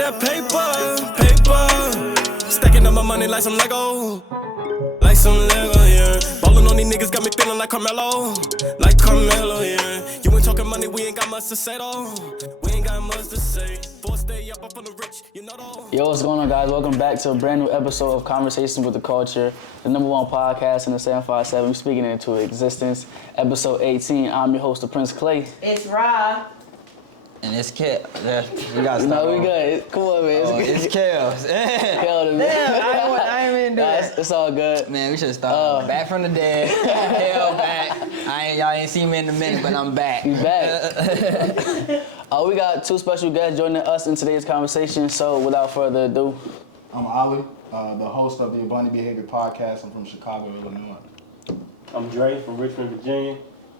of that paper. Stacking up my money like some Lego. Like some Lego, yeah. Ballin' on these niggas got me feeling like Carmelo. Like Carmelo, yeah. You ain't talking money, we ain't got much to say though. We ain't got much to say. Force stay up on the rich, you know though. Yo, what's going on, guys? Welcome back to a brand new episode of Conversations with the Culture, the #1 podcast in the 757. We're speaking into existence. Episode 18. I'm your host, the Prince Clay. It's Ra. And it's Kel. We gotta stop. No, we good. Come on, man. It's Kel. Kel to me. Damn, I ain't even do that. It's all good. Man, we should stop. Back from the dead. Kel back. Y'all ain't seen me in a minute, but I'm back. You back. We got two special guests joining us in today's conversation. So without further ado, I'm Ollie, the host of the Abundant Behavior Podcast. I'm from Chicago, Illinois. I'm Dre from Richmond, Virginia,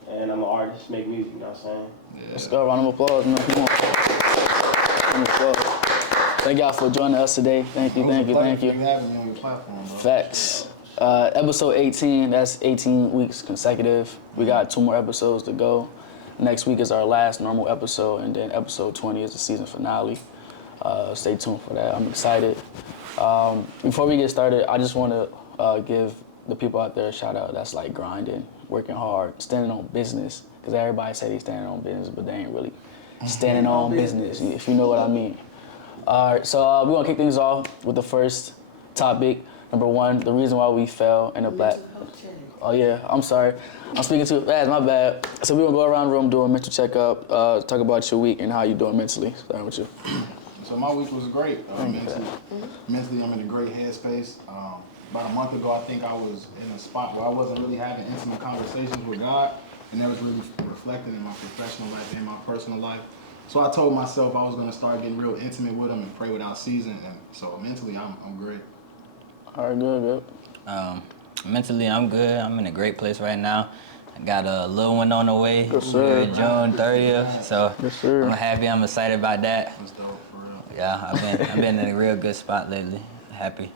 and I'm an artist, make music, you know what I'm saying? Yeah. let's go. Round of applause. Man. Come on. Round of applause. Thank y'all for joining us today. Thank you. You having me on your platform, bro. Facts. Episode 18, that's 18 weeks consecutive. We got 2 more episodes to go. Next week is our last normal episode, and then episode 20 is the season finale. Stay tuned for that. I'm excited. Before we get started, I just want to give the people out there a shout out that's like grinding, working hard, standing on business. Because everybody say they standing on business, but they ain't really standing on business, if you know what I mean. All right, so we're going to kick things off with the first topic. Number 1, the reason why we fell in the black... Oh, yeah, I'm sorry. I'm speaking too fast, my bad. So we're going to go around the room, do a mental checkup, talk about your week and how you doing mentally. Starting with you. So my week was great. Mentally, I'm in a great headspace. About a month ago, I think I was in a spot where I wasn't really having intimate conversations with God, and that was really reflected in my professional life and my personal life. So I told myself I was going to start getting real intimate with Him and pray without ceasing, and so mentally, I'm great. All right, good. Mentally, I'm good. I'm in a great place right now. I got a little one on the way. Yes, sir. June 30th. So Yes, sir. I'm happy. I'm excited about that. That's dope, for real. Yeah, I've been in a real good spot lately. Happy.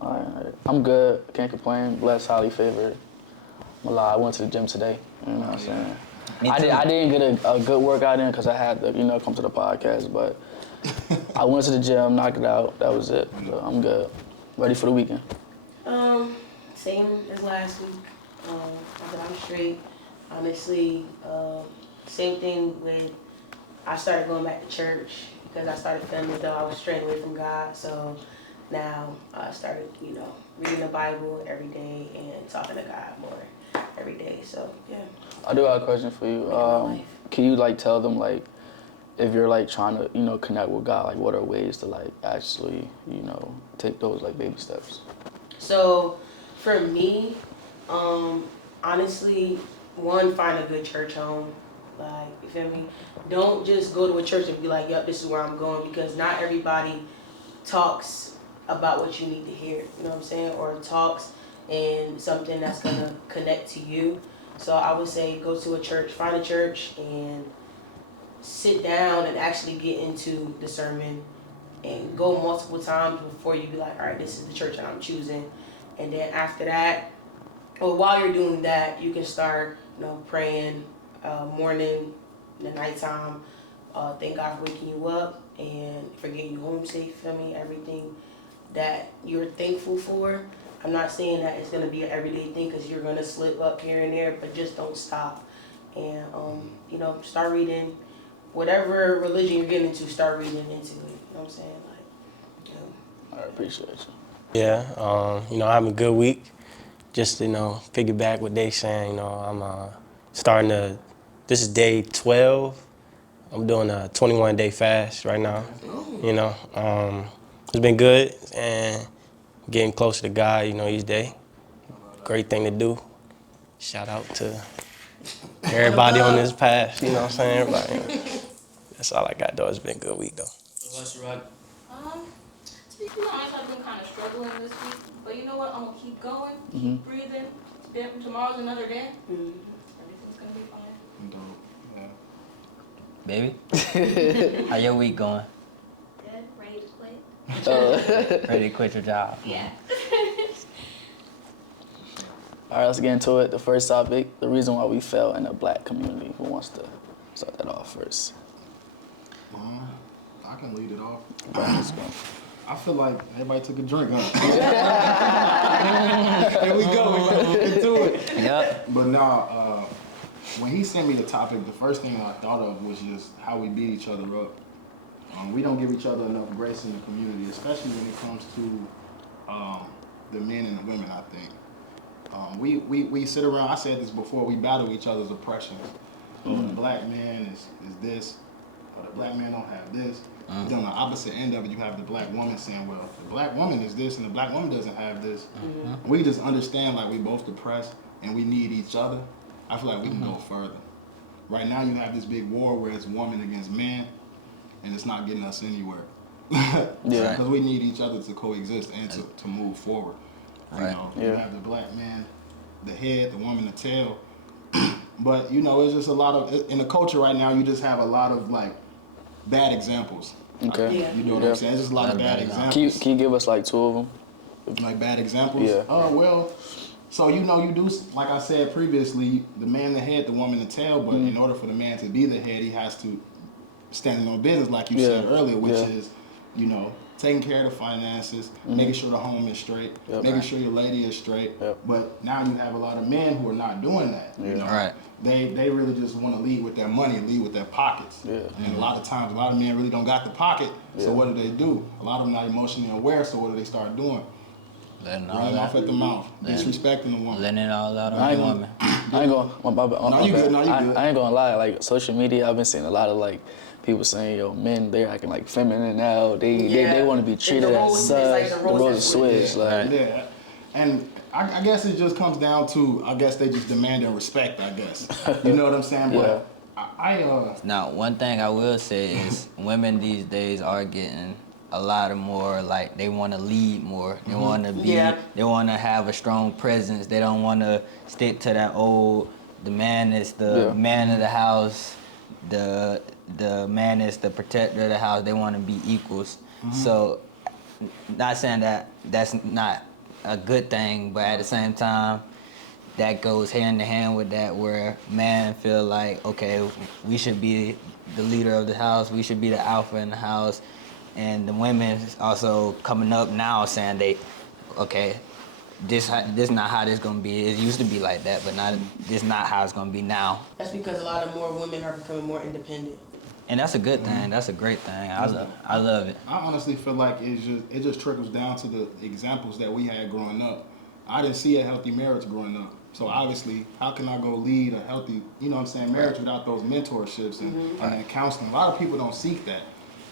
All right. I'm good. Can't complain. Blessed, highly favored. I went to the gym today. You know what I'm saying? Me too. I didn't get a good workout in because I had to, come to the podcast. But I went to the gym, knocked it out. That was it. So I'm good. Ready for the weekend. Same as last week. I'm straight. Honestly, same thing with, I started going back to church because I started feeling as though I was straying away from God. So now I started, reading the Bible every day and talking to God more every day. So, yeah. I do have a question for you. Can you, tell them, if you're, trying to, connect with God, what are ways to, actually, take those, baby steps? So, for me, honestly, one, find a good church home. You feel me? Don't just go to a church and be like, yep, this is where I'm going, because not everybody talks about what you need to hear, you know what I'm saying? Or talks in something that's going to connect to you. So I would say go to a church, find a church, and sit down and actually get into the sermon and go multiple times before you be like, all right, this is the church that I'm choosing. And then after that, or while you're doing that, you can start, praying morning, the nighttime. Thank God for waking you up and for getting you home safe, feel me? Everything that you're thankful for. I'm not saying that it's going to be an everyday thing because you're going to slip up here and there, but just don't stop. And, start reading whatever religion you're getting into, start reading into it. You know what I'm saying? I appreciate you. Yeah, I'm having a good week. Just, piggyback what they saying, I'm starting this is day 12. I'm doing a 21-day fast right now. It's been good and getting closer to God, each day. Great thing to do. Shout out to everybody on this path, you know what I'm saying? Everybody. That's all I got, though. It's been a good week, though. To be honest, I've been kind of struggling this week, but you know what? I'm gonna keep going, keep breathing. Tomorrow's another day. Everything's gonna be fine. Dope, yeah. Baby, how your week going? Good, ready to quit. Ready to quit your job? Yeah. All right, let's get into it. The first topic, the reason why we fell in the black community. Who wants to start that off first? I can lead it off. Let's go. I feel like everybody took a drink, huh? Here we go. We about to get into it. Yep. But nah, when he sent me the topic, the first thing I thought of was just how we beat each other up. We don't give each other enough grace in the community, especially when it comes to the men and the women, I think. We sit around, I said this before, we battle each other's oppressions. The black man is this, or the black man don't have this. Then on the opposite end of it, you have the black woman saying, well, the black woman is this and the black woman doesn't have this. We just understand like we both depressed and we need each other. I feel like we can go further. Right now you have this big war where it's woman against man, and it's not getting us anywhere. Because we need each other to coexist and to move forward. You know, you have the black man, the head, the woman, the tail. But, you know, it's just a lot of, in the culture right now, you just have a lot of, like, bad examples. Okay. You know what I'm saying? It's just a lot of bad examples. Can you give us, like, 2 of them? Like, bad examples? Yeah. Oh, well, so, you know, you do, like I said previously, the man the head, the woman the tail, but in order for the man to be the head, he has to stand on business, like you said earlier, which is, you know, taking care of the finances, making sure the home is straight, making sure your lady is straight. But now you have a lot of men who are not doing that. You know? They really just want to lead with their money, lead with their pockets. And a lot of times, a lot of men really don't got the pocket, so what do? A lot of them not emotionally aware, so what do they start doing? Letting Running off at the mouth, disrespecting the woman. Letting it all out on the woman. I ain't gonna, you good. I ain't gonna lie, like, social media, I've been seeing a lot of, like, people saying, yo, men, they're acting like feminine now. They want to be treated as such. The roles are switched. Yeah. And I guess it just comes down to, I guess they just demanding respect, I guess. You know what I'm saying? But Now, one thing I will say is women these days are getting a lot of more, like, they want to lead more. They want to be, they want to have a strong presence. They don't want to stick to that old, the man is the man of the house, the man is the protector of the house. They want to be equals. So, not saying that that's not a good thing, but at the same time, that goes hand in hand with that, where man feel like, okay, we should be the leader of the house, we should be the alpha in the house, and the women also coming up now saying this not how this gonna be. It used to be like that, but this not how it's gonna be now. That's because a lot of more women are becoming more independent. And that's a good thing. That's a great thing. I love it. I honestly feel like it just trickles down to the examples that we had growing up. I didn't see a healthy marriage growing up. So obviously, how can I go lead a healthy, you know what I'm saying, marriage without those mentorships and counseling? A lot of people don't seek that.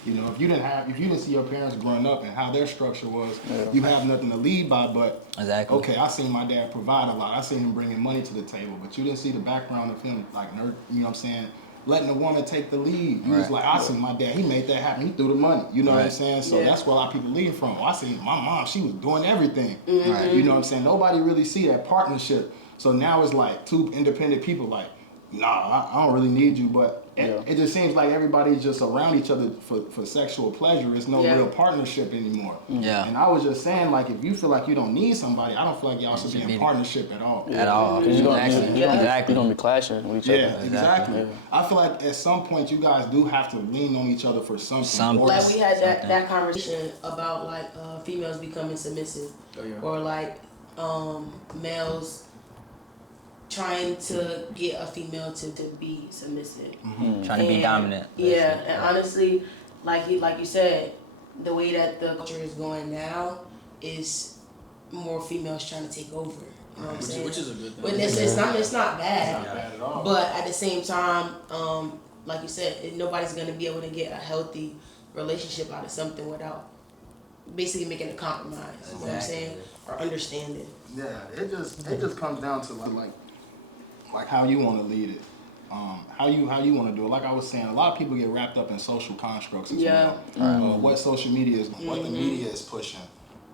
You know, if you didn't see your parents growing up and how their structure was, you have nothing to lead by. But okay, I seen my dad provide a lot. I seen him bringing money to the table, but you didn't see the background of him, like, you know what I'm saying, letting the woman take the lead. You was like, I seen my dad, he made that happen. He threw the money. You know what I'm saying? So that's where a lot of people lead from. I seen my mom, she was doing everything. You know what I'm saying? Nobody really see that partnership. So now it's like two independent people like, nah, I don't really need you, but it just seems like everybody's just around each other for sexual pleasure. It's no real partnership anymore. And I was just saying, like, if you feel like you don't need somebody, I don't feel like y'all should be in partnership at all. At all. Because you're going to be clashing with each other. Yeah, exactly. I feel like at some point you guys do have to lean on each other for something. Like we had that conversation about, like, females becoming submissive. Or, like, males trying to get a female to be submissive. Trying to be dominant. Yeah, and honestly, like you said, the way that the culture is going now is more females trying to take over. You know what I'm saying? Which is a good thing. But it's not bad. It's not bad at all. But at the same time, like you said, nobody's gonna be able to get a healthy relationship out of something without basically making a compromise. You know what I'm saying? Or understanding. Yeah, it just comes down to like how you want to lead it, how you want to do it. Like I was saying, a lot of people get wrapped up in social constructs as well. What social media is, what the media is pushing.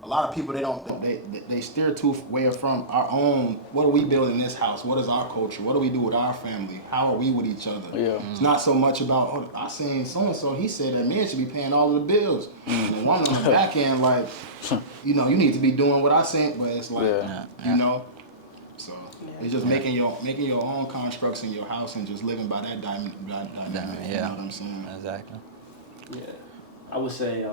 A lot of people they steer too way from our own. What are we building in this house? What is our culture? What do we do with our family? How are we with each other? It's not so much about I seen so and so. He said that men should be paying all of the bills. And the woman on the back end, like, you know, you need to be doing what I said, but it's like, you know. So it's just making your own constructs in your house and just living by that dynamic. You know what I'm saying? Exactly. Yeah. I would say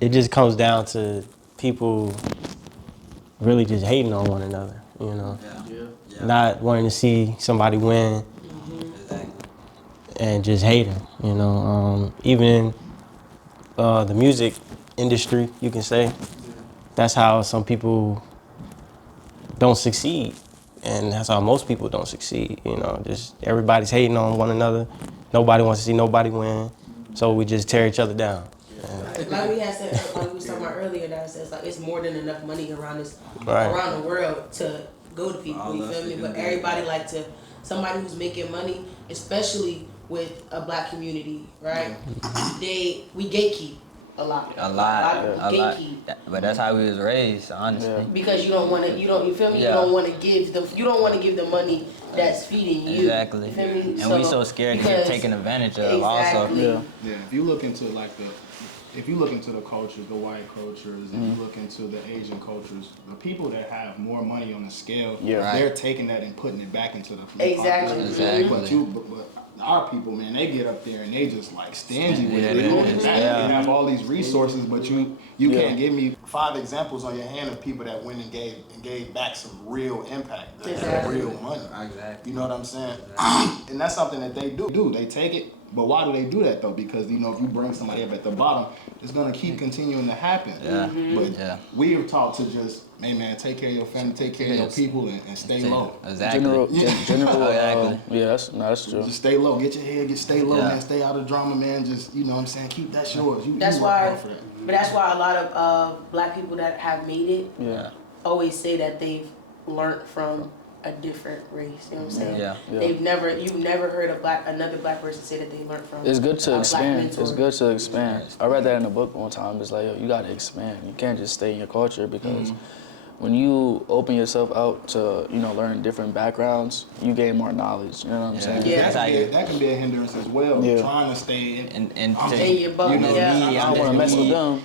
it just comes down to people really just hating on one another, you know. Yeah. Not wanting to see somebody win Exactly. and just hating, you know. Even in the music industry, you can say, that's how some people don't succeed. And that's how most people don't succeed, you know. Just everybody's hating on one another. Nobody wants to see nobody win. So we just tear each other down. Like we had said, like we was talking about earlier, that says like it's more than enough money around Right. around the world to go to people. You feel me? But everybody like to somebody who's making money, especially with a black community, right? We gatekeep a lot. A lot. Gatekeep. But that's how we was raised, honestly. Because you feel me? Yeah. You don't want to give the money that's feeding you. Exactly. You feel me? And we so scared to get taken advantage of also. Exactly. Yeah, if you look into the cultures, the white cultures, and you look into the Asian cultures, the people that have more money on the scale, they're taking that and putting it back into the Exactly. But our people, man, they get up there and they just like stingy with it. They hold it back. They have all these resources, but you can't give me 5 examples on your hand of people that went and gave back some real impact, that had real money. Exactly. You know what I'm saying? And that's something that they do. They take it. But why do they do that though? Because you know, if you bring somebody up at the bottom, it's gonna keep continuing to happen. Yeah. But we are taught to just, hey man, take care of your family, take care of your people, and stay low. Exactly. General, Exactly. that's true. Just stay low. Get your head, stay low, man. Stay out of drama, man. Just, you know what I'm saying? Keep that yours. That's you why. work hard for that. But that's why a lot of black people that have made it always say that they've learned from a different race. You know what I'm saying? Yeah. You've never heard another black person say that they learned from. It's good to a expand. black mentor. It's good to expand. I read that in a book one time. It's like, yo, you gotta expand. You can't just stay in your culture because when you open yourself out to, you know, learn different backgrounds, you gain more knowledge. You know what I'm saying? Yeah. That can be a hindrance as well. Yeah. Trying to stay in. And Stay in your boat. You know, Yeah. I don't want to mess with them.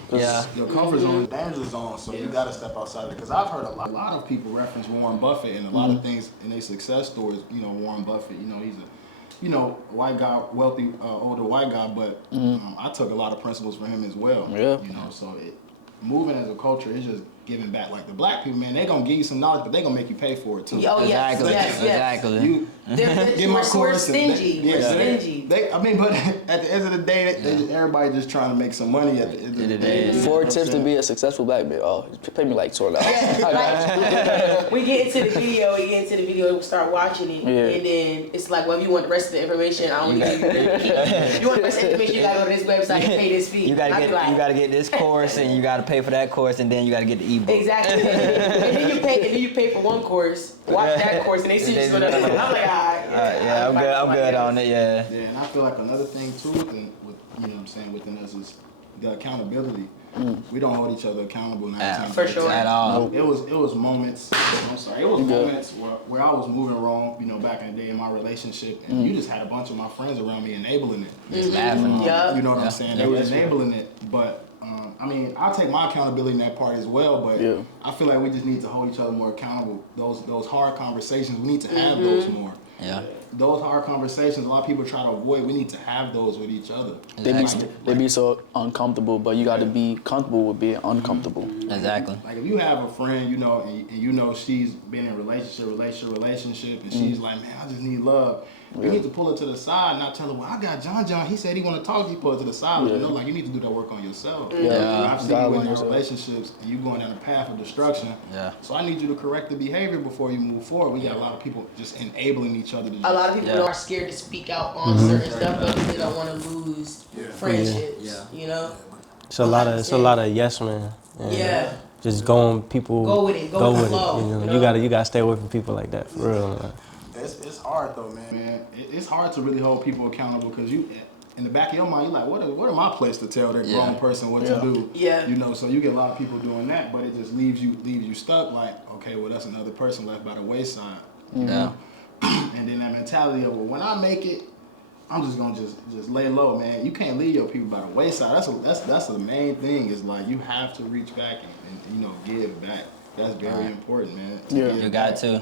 Your comfort zone is danger zone, so you got to step outside of it. Because I've heard a lot of people reference Warren Buffett and a lot of things in their success stories. You know, Warren Buffett, you know, he's a white guy, wealthy, older white guy, but I took a lot of principles from him as well. Yeah. You know, so moving as a culture is just giving back. Like the black people, man, they're going to give you some knowledge, but they're going to make you pay for it too. Oh, yes, Exactly. yes, yes. Exactly. We're stingy. We're stingy. But at the end of the day, everybody just trying to make some money at the end of the day. 4 tips to be a successful black man. Oh, pay me like $12. We get into the video, we start watching it, and then it's like, well, if you want the rest of the information, I don't need you. You want the rest of the information, you gotta go to this website and pay this fee. You gotta get this course, and you gotta pay for that course, and then you gotta get the ebook. Exactly. and then you pay for one course, watch that course, and they see you for another one. I'm like, all right. Yeah, I'm good on it. Yeah. Yeah, and I feel like another thing too, with you know what I'm saying, within us is the accountability. We don't hold each other accountable 9 times For sure. At all. It was moments. I'm sorry. It was moments where I was moving wrong. You know, back in the day in my relationship, and you just had a bunch of my friends around me enabling it. Just laughing. You know what I'm saying? They were enabling it, but. I mean, I'll take my accountability in that part as well, but I feel like we just need to hold each other more accountable. Those hard conversations, we need to have those more. Yeah. Those hard conversations, a lot of people try to avoid. We need to have those with each other. They be so uncomfortable, but you got to be comfortable with being uncomfortable. Exactly. Like if you have a friend, you know, and you know she's been in relationship, and she's like, man, I just need love. You need to pull her to the side, not tell her, well, I got John. He said he want to talk to you. Pull her to the side. You know, like you need to do that work on yourself. I've seen you in your relationships, and you going down a path of destruction. Yeah. So I need you to correct the behavior before you move forward. We got a lot of people just enabling each other. A lot of people are scared to speak out on certain stuff because they don't want to lose friendships. Yeah. You know. It's a lot of yes men. Yeah. Just go with it. Go with it. You know, you gotta stay away from people like that for real. Man. It's hard though, man. It's hard to really hold people accountable because you, in the back of your mind, you're like, what am I placed to tell that grown person what to do? Yeah. You know, so you get a lot of people doing that, but it just leaves you stuck. Like, okay, well, that's another person left by the wayside. Yeah. And then that mentality of, well, when I make it, I'm just gonna just lay low, man. You can't leave your people by the wayside. That's the main thing. Is like you have to reach back and you know give back. That's very important, man. Yeah. You got to.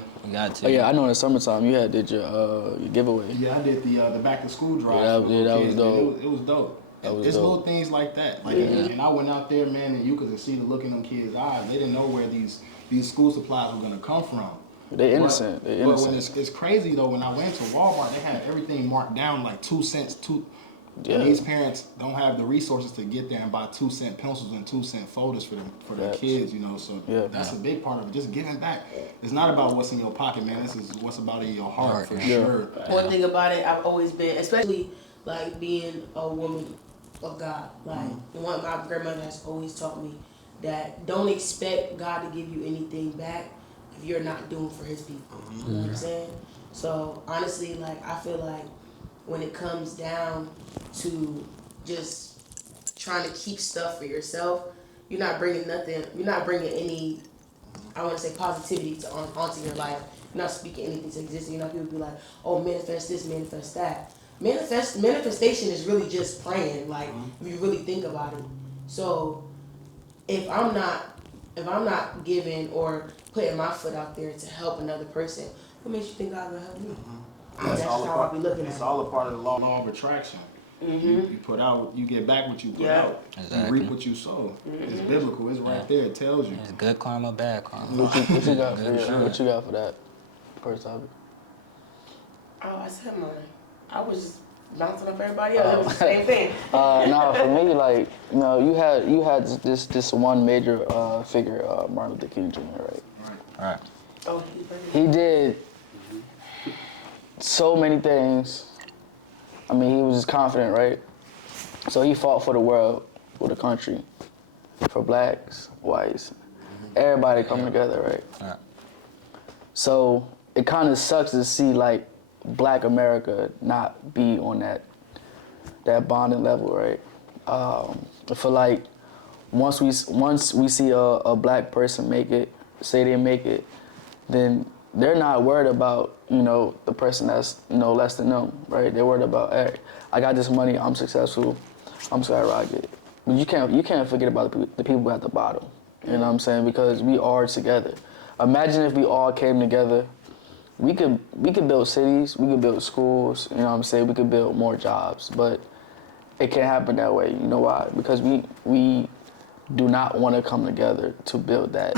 Oh yeah, I know in the summertime you did your giveaway. Yeah, I did the back to school drive. Yeah, for little that was kids, dope. man. It was dope. It's little things like that. Like, and I went out there, man, and you could see the look in them kids' eyes. They didn't know where these school supplies were gonna come from. They innocent. But when it's crazy though, when I went to Walmart, they had everything marked down like 2 cents. And these parents don't have the resources to get there and buy 2-cent pencils and 2-cent folders for their kids, you know. So that's a big part of it. Just giving back. It's not about what's in your pocket, man. This is what's about in your heart for sure. One thing about it, I've always been, especially like being a woman of God. Like one, my grandmother has always taught me that don't expect God to give you anything back if you're not doing for His people. You know what I'm saying? So honestly, like I feel like when it comes down to just trying to keep stuff for yourself, you're not bringing nothing. You're not bringing any, I want to say, positivity onto your life. You're not speaking anything to existence. You know, people be like, "Oh, manifest this, manifest that." Manifestation is really just praying. Like if you really think about it. So if I'm not giving or putting my foot out there to help another person, what makes you think God gonna help me? That's how I be looking at it. It's all a part of the law of attraction. You put out, you get back what you put out. Exactly. You reap what you sow. It's biblical. It's right there. It tells you. It's good karma, bad karma. What you got for that first topic? Oh, I said mine. I was just bouncing up everybody else. It was the same thing. No, for me, like you had this one major figure, Martin Luther King Jr. Right. Oh, He did so many things. I mean, he was just confident, right? So he fought for the world, for the country, for blacks, whites, everybody coming together, right? Yeah. So it kind of sucks to see like Black America not be on that bonding level, right? I feel like once we see a Black person make it, say they make it, then they're not worried about, the person that's, less than them, right? They're worried about, hey, I got this money, I'm successful, I'm skyrocket. But you can't forget about the people at the bottom, you know what I'm saying? Because we are together. Imagine if we all came together, we could build cities, we could build schools, you know what I'm saying? We could build more jobs, but it can't happen that way. You know why? Because we do not want to come together to build that,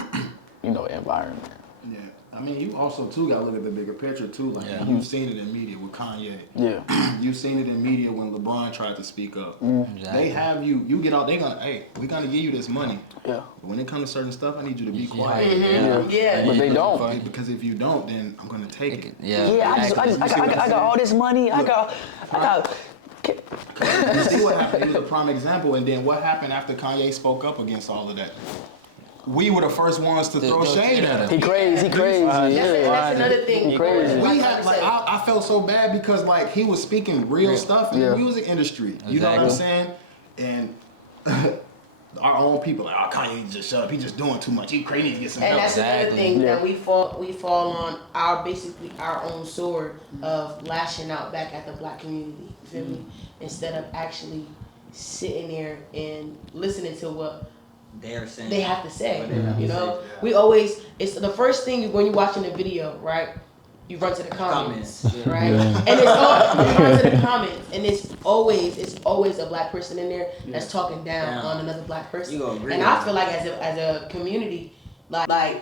environment. Yeah. I mean, you also, too, got to look at the bigger picture, too. Like, you've seen it in media with Kanye. Yeah. You've seen it in media when LeBron tried to speak up. Exactly. They have you get out, we're going to give you this money. Yeah. But when it comes to certain stuff, I need you to be quiet. Yeah. But they don't. Because if you don't, then I'm going to take it. Yeah, I got all this money. I got. You see what happened? He was a prime example. And then what happened after Kanye spoke up against all of that? We were the first ones to throw shade at him. He crazy. That's another thing. He crazy. I felt so bad because like he was speaking real stuff in the music industry. You know what I'm saying? And our own people like, oh, Kanye just shut up. He's just doing too much. He crazy to get some help. And that's another thing that we fall on our own sword of lashing out back at the Black community. You feel me? Instead of actually sitting there and listening to what they have to say. We always, it's the first thing when you're watching a video, right? You run to the comments, right? And it's you run to the comments, and it's always a Black person in there that's talking down on another Black person. And I feel like as a community, like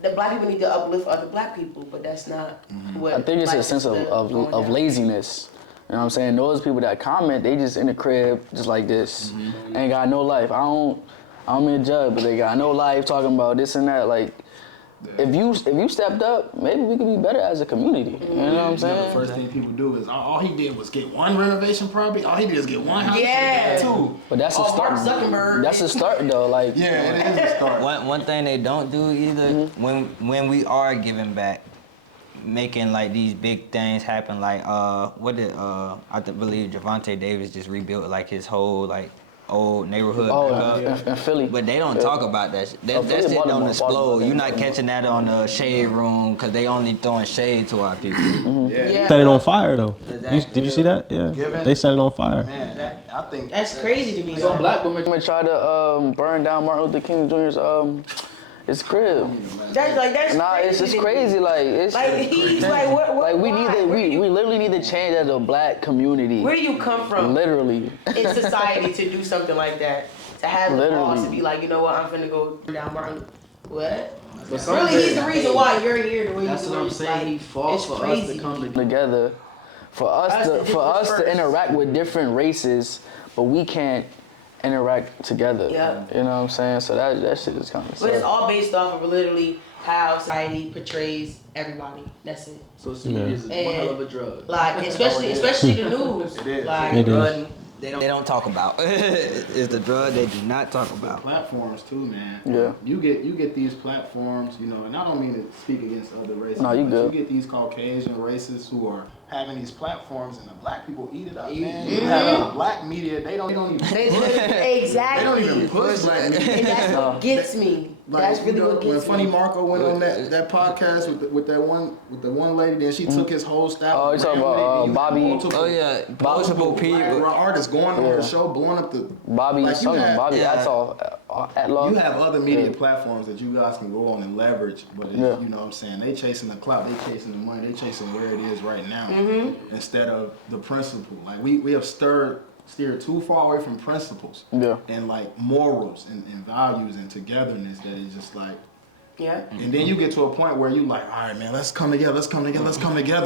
the Black people need to uplift other Black people, but that's not what. I think it's a sense of laziness. You know what I'm saying? Those people that comment, they just in the crib, just like this. Ain't got no life. I don't mean to judge, but they got no life talking about this and that. Like, if you stepped up, maybe we could be better as a community. You know what I'm saying? The first thing people do is all he did was get one renovation property. All he did is get one house. Yeah. Two. But that's a start. Mark Zuckerberg. That's a start though. Like, yeah, it is a start. One thing they don't do either, when we are giving back, making like these big things happen, like I believe Javante Davis just rebuilt like his whole like old neighborhood in Philly. But they don't talk about that. That shit don't explode. You're not catching that on the shade room because they only throwing shade to our people. Set it on fire though. Did you see that? Yeah. They set it on fire. Man, I think that's crazy to me. Some Black women try to burn down Martin Luther King Jr.'s It's crib. That's Nah, it's just crazy. Like it's he's like what? like we why? need to we literally need to change as a black community. Where do you come from? Literally. In society to do something like that, to have the boss to be like, you know what, I'm finna go down Martin. What? Really, he's the reason why you're here the way That's you what I'm saying. He fought for us to come together, for us to interact with different races, but we can't interact together. Yeah. You know what I'm saying? So that shit is kind of. But it's all based off of literally how society portrays everybody. That's it. Social media is one hell of a drug. Like especially the news. It is. Like It is. They don't talk about. It's the drug they do not talk about. Platforms too, man. Yeah. You get these platforms, you know, and I don't mean to speak against other races. No, you but good. You get these Caucasian races who are having these platforms, and the black people eat it up, man. You Mm-hmm. have black media, they don't even exactly. they don't even push black media. And that's what gets me. Like, That's really what when gets Funny me. Marco went on that podcast with the one lady, then she took his whole staff. Oh, you talking about Bobby? Oh yeah, multiple people. Artists going on the show, blowing up the Bobby, like, Bobby, yeah. that's all. At law. You have other media platforms that you guys can go on and leverage, but it's, you know what I'm saying, they chasing the clout, they chasing the money, they chasing where it is right now instead of the principle. Like we have steered too far away from principles and like morals and values and togetherness that is just like. Yeah. And then you get to a point where you like, all right, man, let's come together,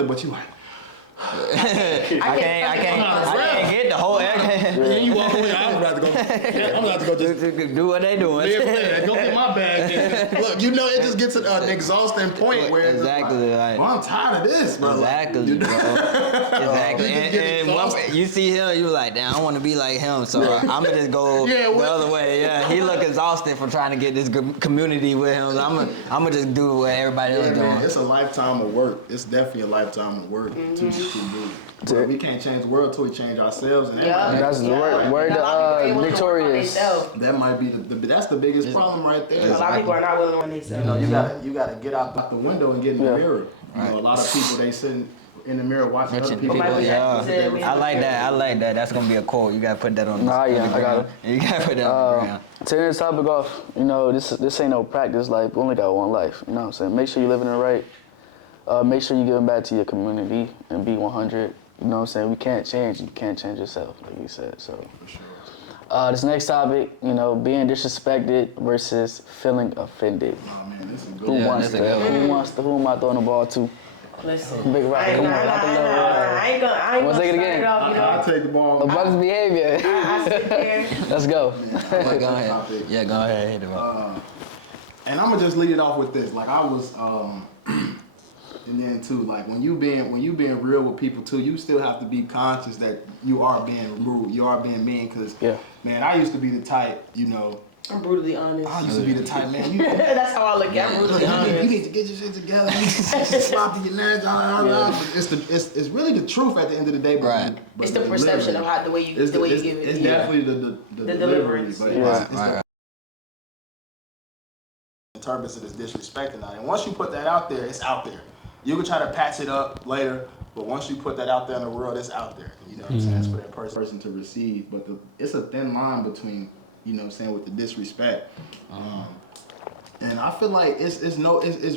but you like. I can't get the whole. Then you walk away. I'm about to go. Just do what they doing. Go get my bag. Look, you know, it just gets to an exhausting point where it's exactly like, well, I'm tired of this, bro. Exactly, bro. Exactly. And you see him, you like, damn, I want to be like him, so I'm gonna just go the other way. Yeah, he look exhausted from trying to get this community with him. So I'm gonna just do what everybody else doing. Man, it's a lifetime of work. It's definitely a lifetime of work to do. But we can't change the world till we change ourselves. And that's the word Victorious. That might be that's the biggest problem right there. A lot of people are not willing to run themselves. You know, you gotta get out the window and get in the mirror. You know, a lot of people they sitting in the mirror watching other people. I like that. That's gonna be a quote. You gotta put that on. I got it. You gotta put that on the ground. To end this topic off, you know, this ain't no practice life. We only got one life. You know what I'm saying? Make sure you're living it right. Make sure you're giving back to your community and be 100. You know what I'm saying? We can't change. You can't change yourself, like you said. So, this next topic, you know, being disrespected versus feeling offended. Oh man, this is good. Who am I throwing the ball to? Listen, Big rock. Come on. I ain't gonna Let's take it again. I'll take the ball. Abundant behavior. I sit there. Let's go. Go ahead. Yeah, go ahead. Hit it up. And I'm gonna just lead it off with this. Like I was, and then too, like when you being real with people too, you still have to be conscious that you are being rude, you are being mean. Cause man, I used to be the type, you know. I'm brutally honest. I used to be the type, man. That's how I look at it. Brutally honest. You need to get your shit together. You sloppy your nerves. It's really the truth at the end of the day. But it's the perception of how the way you give it. It's definitely the delivery. But it's the interprets it as disrespecting that. And once you put that out there, it's out there. You can try to patch it up later, but once you put that out there in the world, it's out there. You know what I'm saying? It's for that person to receive. But it's a thin line between, you know what I'm saying, with the disrespect. And I feel like it's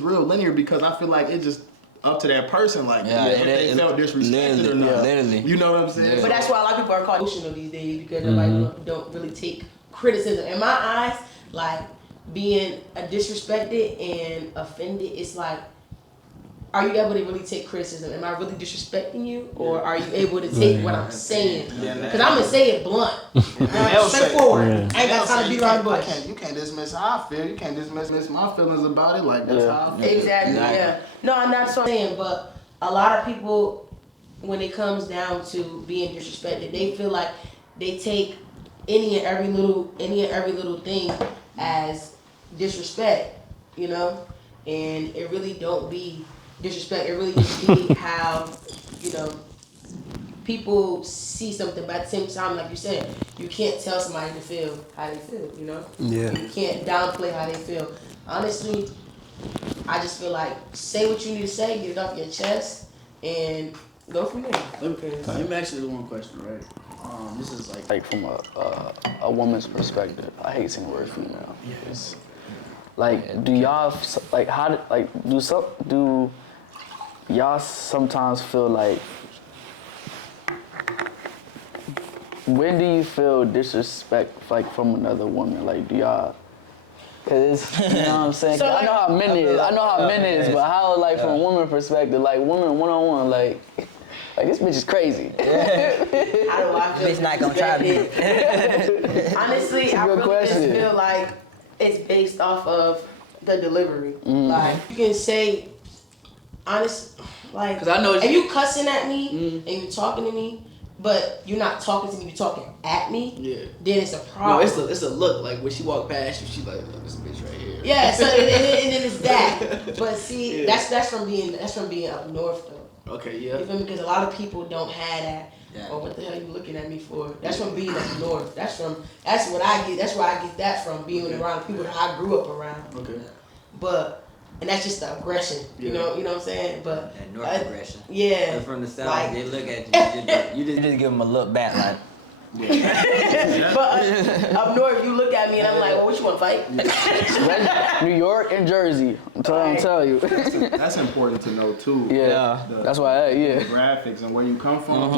real linear because I feel like it's just up to that person, like if they felt disrespected or not. Literally. You know what I'm saying? But that's why a lot of people are called emotional these days because everybody don't really take criticism. In my eyes, like being disrespected and offended, it's like, are you able to really take criticism? Am I really disrespecting you, or are you able to take what I'm saying? Because I'm gonna say it blunt, straightforward. I ain't got time to be around the bush. You can't dismiss how I feel. You can't dismiss my feelings about it. Like that's how I feel. Exactly. Yeah. No, I'm not saying, but a lot of people, when it comes down to being disrespected, they feel like they take any and every little thing as disrespect, you know, and it really don't be disrespect. It really just be how, you know, people see something, but at the same time, like you said, you can't tell somebody to feel how they feel, you know? Yeah. You can't downplay how they feel. Honestly, I just feel like say what you need to say, get it off your chest, and go from there. Let me ask you one question, right? This is like from a woman's perspective. I hate saying the word female. It's Like, do y'all like do y'all sometimes feel like, when do you feel disrespect like from another woman? Like, do y'all? Cause it's, you know what I'm saying? So, I know how men is. I know how men is, but how like from a woman perspective, like woman one-on-one, like this bitch is crazy. How do I feel? Bitch not gonna try me. Honestly, I really just feel like it's based off of the delivery. Like, you can say, honest, like, 'Cause I know if you cussing at me and you talking to me, but you're not talking to me, you're talking at me, then it's a problem. No, it's a look. Like when she walk past you, she like, look, this bitch right here. Yeah, so and then it's that. But see, that's from being up north though. Okay, yeah. You feel me? Because a lot of people don't have that. Yeah. Or what the hell are you looking at me for? That's from being up north. That's what I get. That's where I get that from, being around people that I grew up around. Okay. But and that's just the aggression. You know what I'm saying? But That north aggression. Yeah. But from the south, like, they look at you. You just give them a look back like. But up north, you look at me and I'm like, well, what you want to fight? New York and Jersey. I'm trying to tell you. That's important to know too. Yeah. That's why. The graphics and where you come from.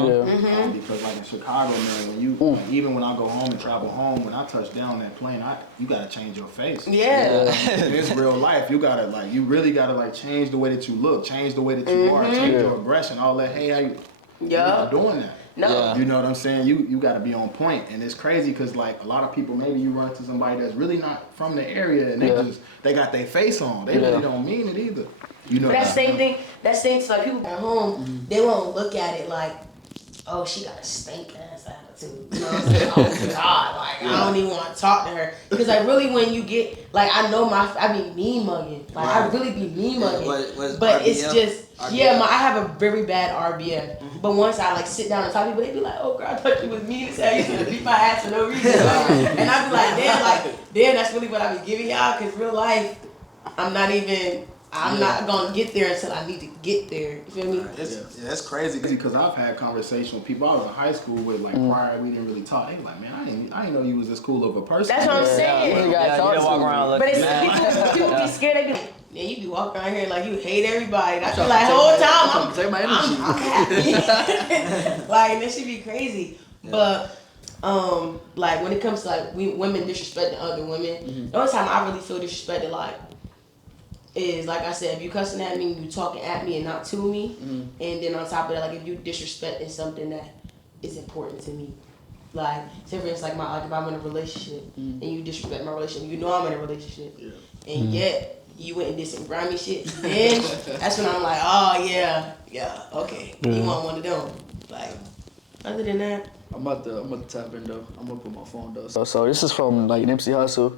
Because like in Chicago, man, when you like, even when I go home and travel home, when I touch down that plane, you gotta change your face. Yeah. It's real life. You gotta you really gotta change the way that you look, change the way that you are, change your aggression, all that. Hey, how you? You're not doing that. No. You know what I'm saying? You got to be on point. And it's crazy because like a lot of people, maybe you run into somebody that's really not from the area and they got their face on. They really don't mean it either. You know. But that same thing, like people at home, they won't look at it like, oh, she got a stink ass attitude. You know what I'm saying? Oh God, like I don't even want to talk to her. Because like really when you get, like I know I be mean mugging. Like I really be mean mugging. But RBF? It's just, RBF? I have a very bad RBF. But once I sit down and talk to people, they be like, oh girl, I thought you was mean as hell. You should have beat my ass for no reason. And I be like, damn, that's really what I be giving y'all. Because real life, I'm not going to get there until I need to get there. You feel me? That's crazy because I've had conversations with people I was in high school with, prior, we didn't really talk. They were like, man, I didn't know you was this cool of a person. That's what I'm saying. You don't walk around looking. But people be scared. They be like, yeah, you be walking around here like you hate everybody. I feel like the whole time I'm happy. And that should be crazy. Yeah. But when it comes to women disrespecting other women, the only time I really feel disrespected is like I said, if you cussing at me, you talking at me and not to me, and then on top of that, if you disrespecting something that is important to me. Like, say for instance, if I'm in a relationship and you disrespect my relationship, you know I'm in a relationship, and yet you went and did some grimy shit, then that's when I'm like, oh yeah, okay, you want one of them. Other than that, I'm about to tap in though. I'm gonna put my phone though. So this is from Nipsey Hussle.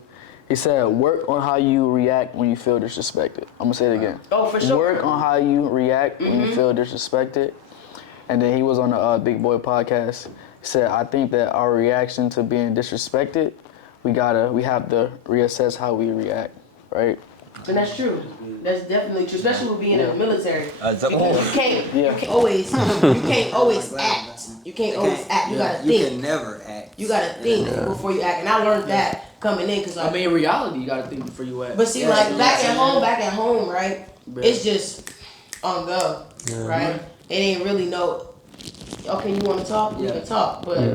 He said, work on how you react when you feel disrespected. I'm gonna say it again. Oh, for sure. Work on how you react when you feel disrespected. And then he was on the Big Boy podcast. He said, I think that our reaction to being disrespected, we have to reassess how we react, right? And that's true. That's definitely true, especially with being in the military. You can't always act. You can't always act. You gotta think. You can never act. You gotta think before you act. And I learned that coming in, because in reality, you gotta think before you act. But see, back at home, right? It's just on go, right? It ain't really okay, you want to talk? We can talk, but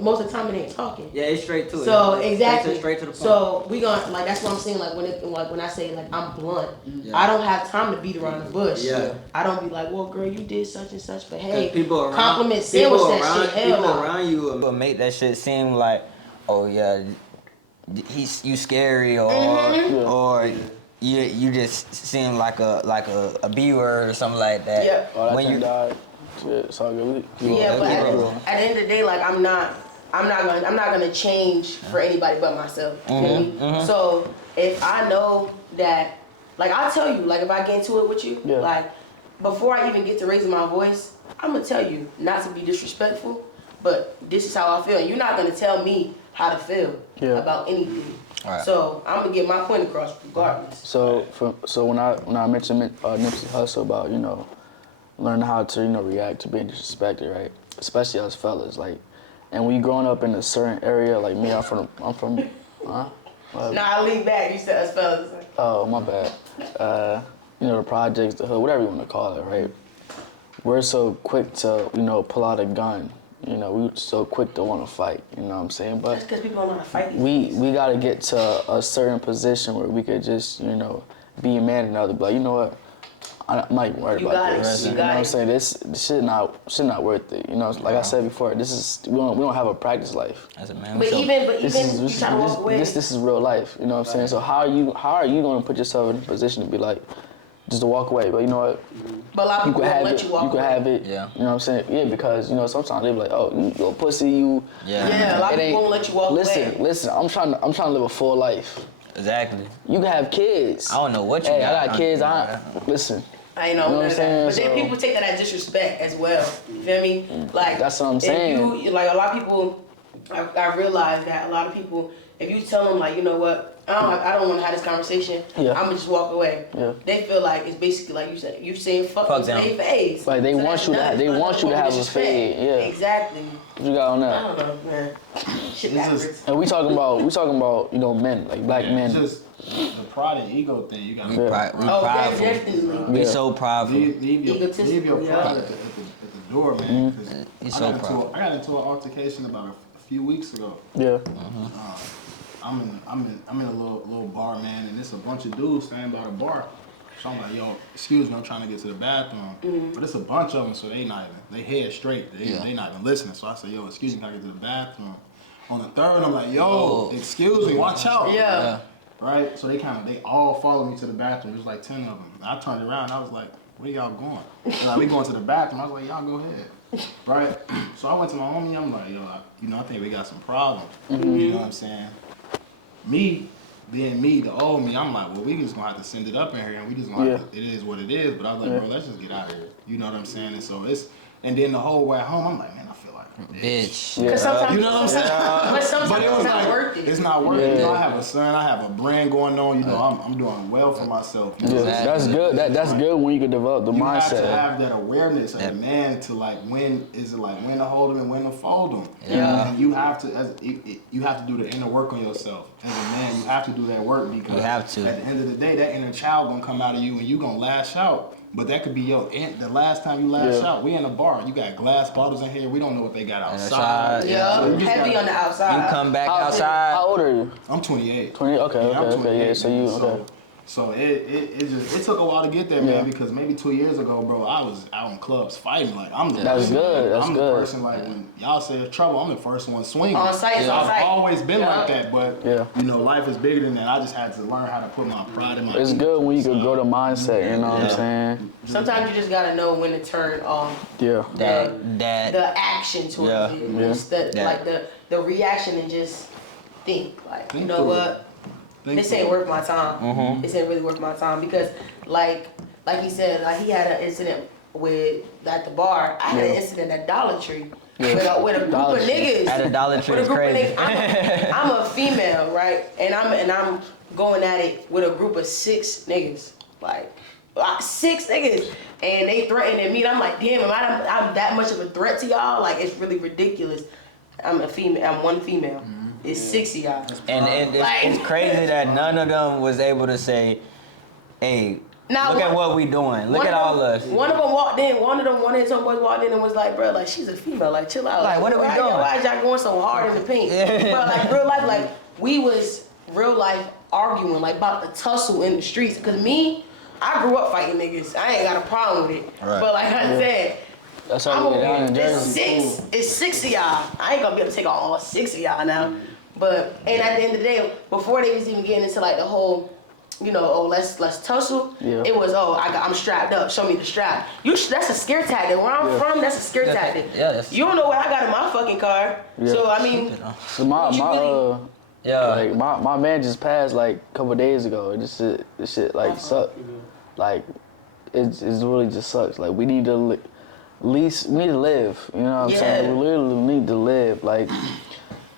most of the time it ain't talking. Yeah, it's straight to it. So exactly. Straight to the point. So we gonna that's what I'm saying. When I say I'm blunt, I don't have time to beat around the bush. Yeah. I don't be like, well, girl, you did such and such, but hey, compliment sandwich that shit. People around you will make that shit seem like, oh yeah, you scary or you just seem like a B word or something like that. Yeah. Oh, when you died. It's all good. Yeah, but at the end of the day, I'm not gonna change for anybody but myself. You feel me? So if I know that, I'll tell you, if I get into it with you, before I even get to raising my voice, I'm gonna tell you not to be disrespectful, but this is how I feel. And you're not gonna tell me how to feel about anything. Right. So I'm gonna get my point across regardless. So when I mentioned Nipsey Hussle about learning how to react to being disrespected, right? Especially us fellas, and when you growing up in a certain area, like me, I'm from I lean back. You said us fellas. Oh, my bad. The projects, the hood, whatever you want to call it, right? We're so quick to, pull out a gun. We're so quick to want to fight. You know what I'm saying? But that's because people don't want to fight. We got to get to a certain position where we could just, be a man and be like, you know what? I'm not even worried about this. You know what I'm saying? This shit not worth it. Like I said before, we don't have a practice life. As a man, but even you try to walk away. This is real life. You know what I'm saying? So how are you going to put yourself in a position to be like, just to walk away? But you know what? But a lot of people won't let you walk away. You can have it. Yeah. You know what I'm saying? Yeah, because sometimes they be like, oh, you a pussy, you. Yeah. A lot of people won't let you walk away. Listen. I'm trying to live a full life. Exactly. You can have kids. I don't know what you got. I got kids. Listen. I ain't know what I'm saying. But then people take that as disrespect as well. You feel me? Like that's what I'm saying. You, like a lot of people, I realize that a lot of people, if you tell them like, you know what, I don't want to have this conversation. I'm gonna just walk away. Yeah. They feel like it's basically like you said. You saying fuck them. They face. Like they want you to have. They want you to have a fade. Yeah. Exactly. What you got on that? I don't know, man. Shit backwards. And we talking about men, like black men. Just the pride and ego thing. You got. We prideful. Definitely. We so prideful. Leave your pride at the door, man. He's so prideful. I got into an altercation about a few weeks ago. Yeah. I'm in a little bar, man, and there's a bunch of dudes standing by the bar. So I'm like, yo, excuse me, I'm trying to get to the bathroom. But it's a bunch of them, so they head straight. They not even listening. So I say, yo, excuse me, can I get to the bathroom? On the third, I'm like, yo, excuse me, watch out. Yeah. Right? So they all follow me to the bathroom. There's like 10 of them. And I turned around, I was like, where y'all going? They're like, we going to the bathroom. I was like, y'all go ahead. Right? So I went to my homie, I'm like, yo, I think we got some problems. You know what I'm saying? Me, being me, the old me, I'm like, well, we just gonna have to send it up in here, and we just gonna have to, it is what it is. But I was like, bro, let's just get out of here. You know what I'm saying? And so and then the whole way home, I'm like, man, I feel like a bitch. Because sometimes, you know what I'm saying? But sometimes it was it's not worth it. It's not worth it. I have a son, I have a brand going on. I'm doing well for myself. That's good. That's good when you can develop the mindset. You have to have that awareness as a man to when to hold them and when to fold them. Yeah. And you have to do the inner work on yourself. As a man, you have to do that work because you have to. At the end of the day, that inner child gonna come out of you and you gonna lash out. But that could be the last time you lash out. We in a bar. You got glass bottles in here. We don't know what they got outside. So heavy on the outside. You come back outside. How old are you? I'm 28. 20. Okay. I'm 28, Yeah. So you okay? So it took a while to get there, man, because maybe 2 years ago, bro, I was out in clubs fighting. Like I'm the That's person, good. That's I'm good. the person like when y'all say there's trouble, I'm the first one swinging. On site, I've always been like that, but life is bigger than that. I just had to learn how to put my pride in my. It's good when you can grow the mindset. You know what I'm saying? Sometimes you just gotta know when to turn off. Yeah. The action towards it. Just the reaction and just think like, you know what? This ain't worth my time. This ain't really worth my time because, like he said, like he had an incident at the bar. I had an incident at Dollar Tree with a group of niggas. At a Dollar Tree is crazy. I'm a female, right? And I'm going at it with a group of 6 niggas, like 6 niggas, and they threatening me. And I'm like, damn, I'm that much of a threat to y'all? Like it's really ridiculous. I'm a female. I'm one female. It's 6 of y'all. And it's crazy that none of them was able to say, hey, look at what we doing. Look at all us. One of them walked in. One of his homeboys walked in and was like, bro, like, she's a female. Like, chill out. Like, what are we doing? Why is y'all going so hard in the paint? Bro, like, real life, like, we was real life arguing, like, about the tussle in the streets. Because I grew up fighting niggas. I ain't got a problem with it. Right. But like I said, that's how we get down in Jersey. It's 6 of y'all. I ain't gonna be able to take on all 6 of y'all now. But and at the end of the day, before they was even getting into like the whole, let's tussle. Yeah. It was I'm strapped up. Show me the strap. That's a scare tactic. Where I'm from, that's a scare tactic. Yeah. You don't know what I got in my fucking car. Yeah. So I mean, my man just passed like a couple of days ago. This shit like suck. Like it really just sucks. Like we need to live. You know what I'm saying? We literally need to live. Like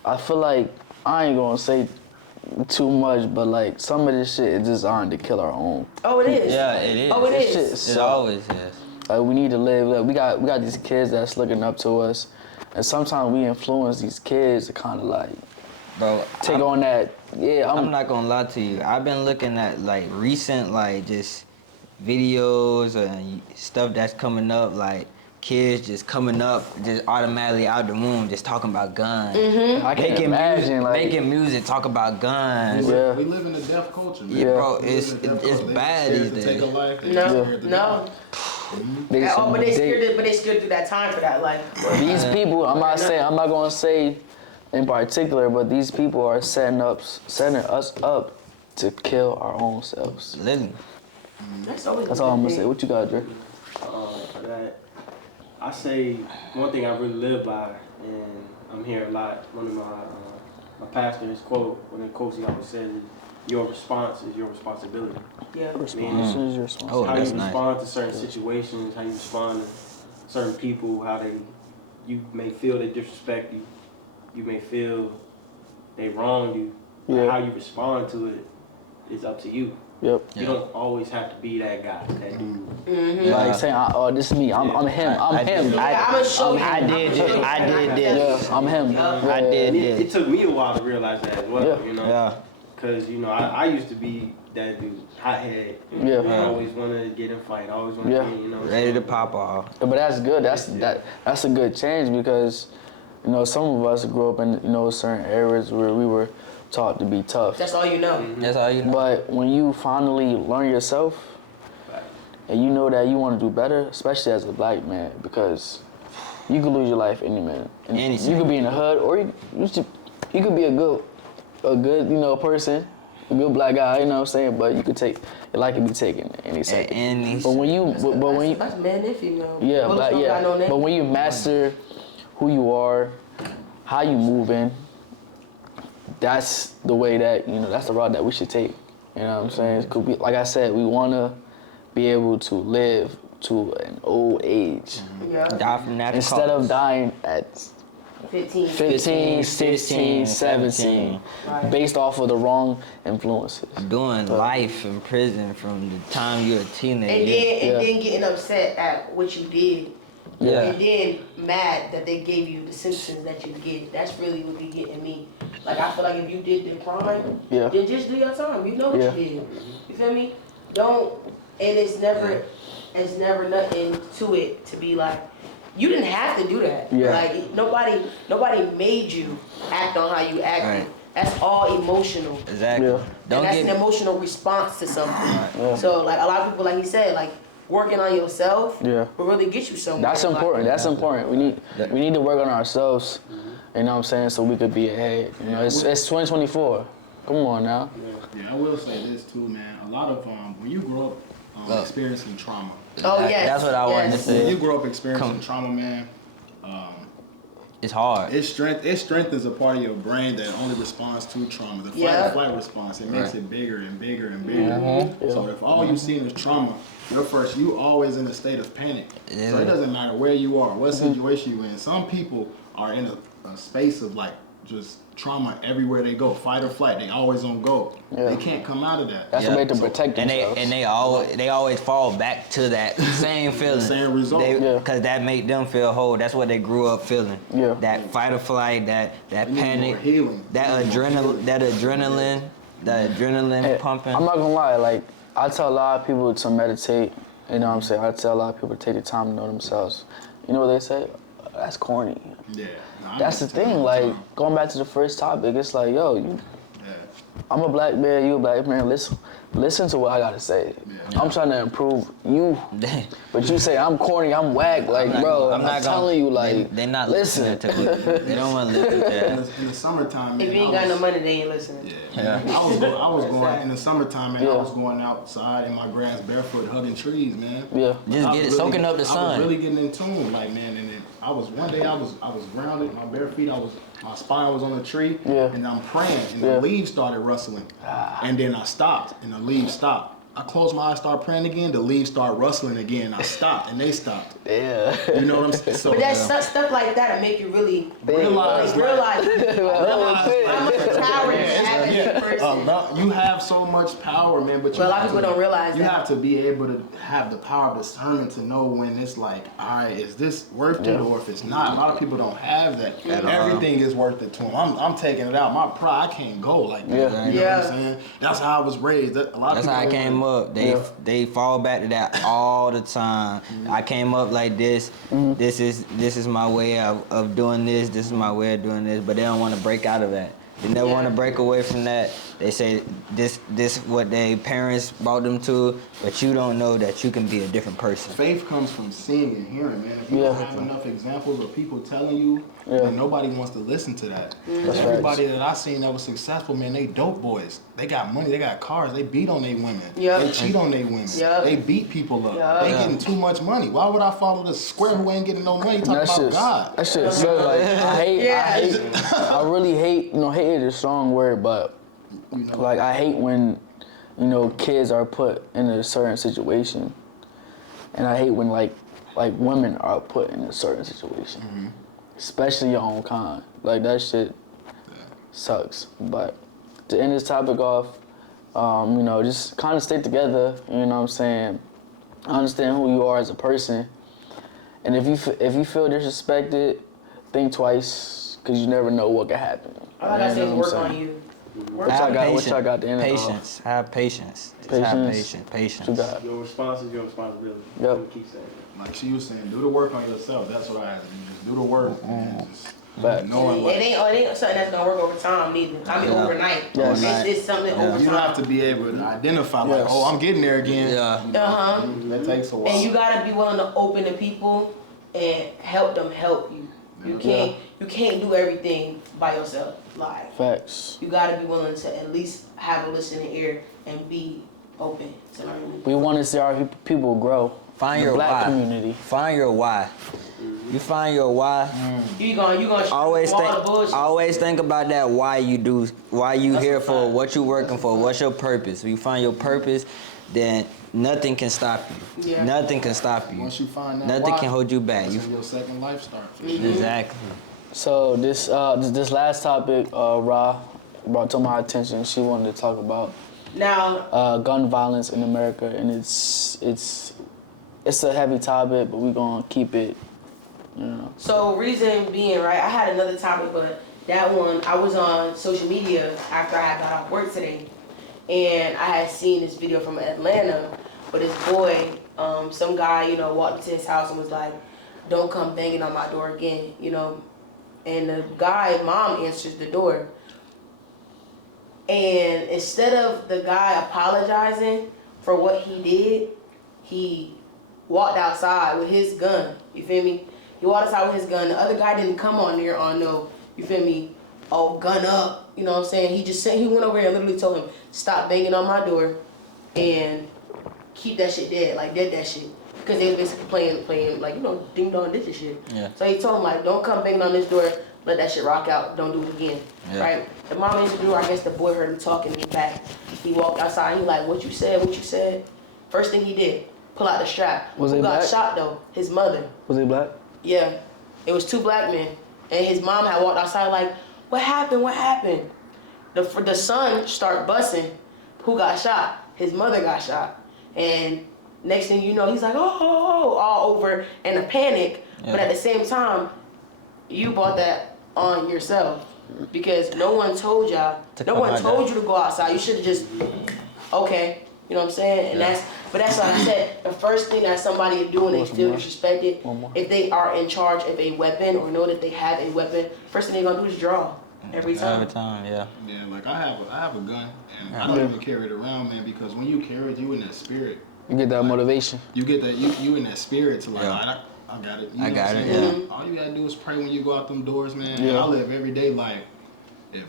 I feel like. I ain't gonna say too much, but like some of this shit is just on to kill our own. Oh, it is. Yeah, it is. Oh, it is. It always is. Like we need to live. Like, we got these kids that's looking up to us, and sometimes we influence these kids to kind of like Bro, take on that. Yeah, I'm not gonna lie to you. I've been looking at like recent like just videos and stuff that's coming up, like kids just coming up, just automatically out the womb, just talking about guns. I can't imagine making music talk about guns. Yeah. We live in a deaf culture, man. Yeah. Bro, it's bad these days. Take a life. No. But they scared through that time for that. Like these people, I'm not gonna say in particular, but these people are setting us up to kill our own selves. Literally. that's all I'm gonna say. What you got, Dre? For that, I say one thing I really live by, and I'm hearing a lot. One of my pastor's quote, one of the quotes he always says is, "Your response is your responsibility." Yeah. Response is your response. Oh, How you that's nice. respond to certain situations, how you respond to certain people, you may feel they disrespect you, you may feel they wrong you. Yeah. How you respond to it is up to you. Yep. You don't always have to be that guy, that dude. Like saying, "Oh, this is me. I'm him. I'm him." I'm gonna show you. I did this. Yeah, I'm him. I did this. It took me a while to realize that as well, Yeah. you know? Yeah. Because, you know, I used to be that dude, hothead. Yeah. I always want to get in fight. I always want to Yeah. be, you know. Ready to pop off. But that's good. That's a good change because, you know, some of us grew up in, you know, certain areas where we were taught to be tough. That's all you know. That's all you know. But when you finally learn yourself and you know that you want to do better, especially as a black man, because you could lose your life any minute. And Any you second. could be in the hood, or you could be a good you know person, a good black guy. You know what I'm saying? But you could your life could be taken any second. But when you That's man and female. yeah, Bullets but don't got no name. but when you master who you are, how you moving, that's the way that, you know, that's the route that we should take. You know what I'm saying? 'Cause like I said, we want to be able to live to an old age Yeah. Die from natural instead causes. of dying at 15, 16, 17, based off of the wrong influences. Doing life in prison from the time you're a teenager. And then getting upset at what you did. Yeah. And then mad that they gave you the sentence that you get. That's really what be getting me. Like, I feel like if you did the crime, Yeah. then just do your time. You know what Yeah. you did. You feel me? Don't, and it's never nothing to it to be like, you didn't have to do that. Yeah. Like, nobody made you act on how you acted. Right. That's all emotional. Exactly. Yeah. And that's an emotional response to something. So, like, a lot of people, like you said, like, working on yourself will really get you somewhere. That's important. That's important. We need to work on ourselves. You know what I'm saying? So we could be ahead. You know, it's 2024. Come on now. Yeah, I will say this too, man. A lot of when you grow up experiencing trauma. Oh, yes. That's what I wanted to When say. you grow up experiencing trauma, man, It's hard. it strengthens a part of your brain that only responds to trauma. The fight or flight response. It makes it bigger and bigger and bigger. So if all you see is trauma, you always in a state of panic. Yeah. So it doesn't matter where you are, what situation you're in. Some people are in a space of like just trauma everywhere they go, fight or flight. They always on go. Yeah. They can't come out of that. That's a way to protect And themselves. they always fall back to that same feeling. Same result. Because that make them feel whole. That's what they grew up feeling. Yeah. That fight or flight, that They need panic, more healing. that adrenaline pumping. I'm not gonna lie, like, I tell a lot of people to meditate, you know what I'm saying? I tell a lot of people to take the time to know themselves. You know what they say? That's corny. Yeah. No, That's the thing, like, going back to the first topic, it's like, yo, I'm a black man, you a black man, listen to what I gotta say. Yeah. I'm trying to improve you, but you say I'm corny, I'm whack, like, bro, I'm telling you, like, they're not listen. listening to it. They don't want to listen to that. In the summertime, man, If you ain't got no money, they ain't listening. Yeah. I was going in the summertime, man. I was going outside in my grass barefoot, hugging trees, man. Yeah. Just soaking up the I sun. was really getting in tune, like, man. And then one day I was grounded, my bare feet, my spine was on a tree, and I'm praying, and the leaves started rustling, and then I stopped, and the leaves stopped. I closed my eyes, started praying again. The leaves started rustling again. I stopped, and they stopped. Yeah. You know what I'm saying? So, But that's stuff like that that make you really realize how much power you have in a person. person. You have so much power, man. But a lot of people don't realize you that. have to be able to have the power of discernment to know when it's like, all right, is this worth it, or if it's not. A lot of people don't have that. Everything is worth it to them. I'm taking it out. My pride, I can't go like that. You know what I'm saying? That's how I was raised. A lot of That's people how I came up. They fall back to that all the time. I came up like this. This is my way of doing this. This is my way of doing this. But they don't want to break out of that. They never want to break away from that. They say this what their parents brought them to, but you don't know that you can be a different person. Faith comes from seeing and hearing, man. If you don't have enough examples of people telling you, then nobody wants to listen to that. Everybody that I seen that was successful, man, they dope boys. They got money, they got cars, they beat on their women. They cheat on their women. They beat people up. They getting too much money. Why would I follow the square who ain't getting no money talking about God? That shit so like I really hate, hate is a strong word, but like I hate when, kids are put in a certain situation. And I hate when like women are put in a certain situation. Especially your own kind. Like that shit sucks. But to end this topic off, just kind of stay together, you know what I'm saying? Understand who you are as a person. And if you feel disrespected, think twice, because you never know what could happen. All I gotta say is work on you. What y'all got to end Patience. Have patience. Patience. Your response is your responsibility. Yep. Keep saying it. Like she was saying, do the work on yourself. That's what I have to do. Just do the work. But knowing it ain't something that's gonna work over time neither. I mean overnight. It's something over time. You have to be able to identify like, oh, I'm getting there again. That takes a while. And you gotta be willing to open to people and help them help you. You can't do everything by yourself. Like facts. You gotta be willing to at least have a listening ear and be open to learning. We want to see our people grow. Find your black why. community. Find your why. You find your why. You gonna always think about that why you do, why you here for, what you working for, what's your purpose. When you find your purpose, then nothing can stop you. Yeah. Nothing can stop you. Once you find that nothing why, can hold you back. your second life starts. Exactly. So this last topic, Ra brought to my attention. She wanted to talk about gun violence in America, and it's a heavy topic, but we're gonna keep it. So reason being, right? I had another topic, but that one I was on social media after I had got off work today, and I had seen this video from Atlanta, but this boy, some guy, walked into his house and was like, "Don't come banging on my door again," And the guy's mom answers the door. And instead of the guy apologizing for what he did, he walked outside with his gun. You feel me? He walked outside with his gun. The other guy didn't come on there on no, you feel me, oh, gun up. You know what I'm saying? He went over there and literally told him, stop banging on my door and keep that shit dead, like dead that shit. Because they was basically playing like, ding dong ditch and shit. Yeah. So he told him like, don't come banging on this door, let that shit rock out, don't do it again. Yeah. Right? The mom entered the door, I guess the boy heard him talking in the back. He walked outside and he like, what you said? First thing he did, pull out the strap. Who got shot though? His mother. Was he black? Yeah. It was two black men. And his mom had walked outside like, what happened? The son start busting. Who got shot? His mother got shot. And next thing you know, he's like, oh, all over in a panic. Yeah. But at the same time, you brought that on yourself because no one told y'all. No one told you to go outside. You should have just, okay. You know what I'm saying? And that's what I said. The first thing that somebody is doing, they feel disrespected. If they are in charge of a weapon or know that they have a weapon, first thing they're gonna do is draw. Every time, yeah. Yeah, like I have a gun, and I don't even carry it around, man, because when you carry it, you in that spirit. You get that motivation. You get that you in that spirit to like, I got it. I got it. Yeah. Mm-hmm. All you gotta do is pray when you go out them doors, man. Yeah. And I live every day like, if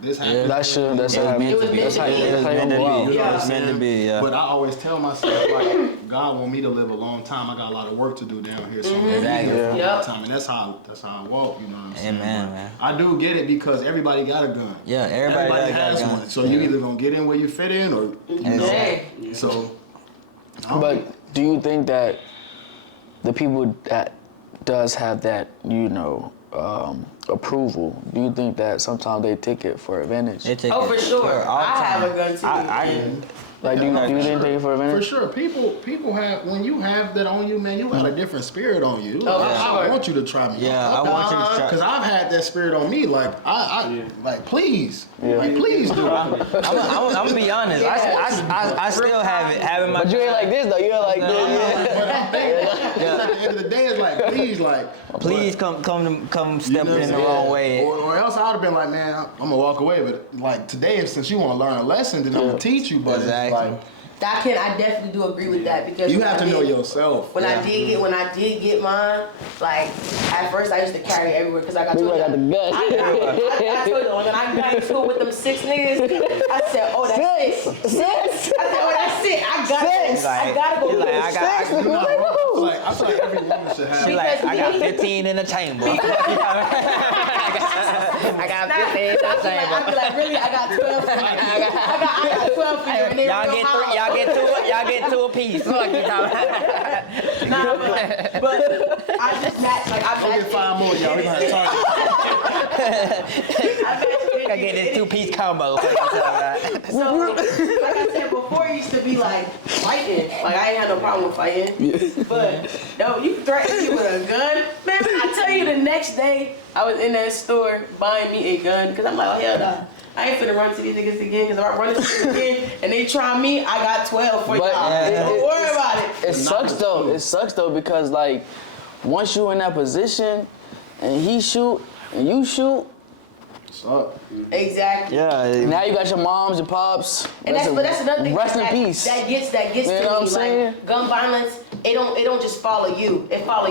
this happens, that's how it It's meant to be. Yeah. But I always tell myself like, God want me to live a long time. I got a lot of work to do down here, so I'm gonna be here for a long time, and that's how I walk. You know what I'm saying? Amen, man. I do get it because everybody got a gun. Yeah, everybody has got a gun. one. So you either gonna get in where you fit in, or exactly. So. But do you think that the people that does have that, approval, do you think that sometimes they take it for advantage? They take Oh, it for sure. all I have a gun too. Like, do you didn't take it for advantage? For sure, people have, when you have that on you, man, you got a different spirit on you. Oh, I sure. want you to try me. Yeah, I want you to try. Because I've had that spirit on me, like like please, like please do. I'm gonna be honest. I still have it. Having my. But you ain't like this though. You're like this. But I'm thinking, at the end of the day, it's like Please come step in the wrong way. Or else I'd have been like, man, I'm gonna walk away. But like today, since you want to learn a lesson, then I'm gonna teach you. But Exactly. it's like, I definitely do agree with that because you have to know yourself. When I did get mine, like at first I used to carry it everywhere because I got told got the gun. I told you when I got into it with them 6 niggas, I said, oh that's six. I said, oh that's it. I got it. I gotta go. Like, I feel like every woman should have. She like, I got 15 in the chamber. I got 15 in the I chamber. be like, really? I got 12 for you. I got 12 for you. And they Y'all real get hard. y'all get two apiece. Fuck you, Tom. Nah, but I just matched, like, I Go get 5 more, y'all. We gonna have time. I get this 2-piece combo. So, like I said before, it used to be like fighting. Like, I ain't had no problem with fighting. But, no, you threaten me with a gun. Man, I tell you, the next day, I was in that store buying me a gun. Because I'm like, oh, hell no. I ain't finna run to these niggas again. Because if I run to these again and they try me, I got 12 for y'all. Don't worry about it. It sucks though. It sucks though because like once you in that position and he shoot and you shoot, What's up? Exactly. Yeah. now you got your moms, your pops. And that's another thing. Rest in peace. That gets You to know what I'm me. saying? Like gun violence, it don't just follow you. It follow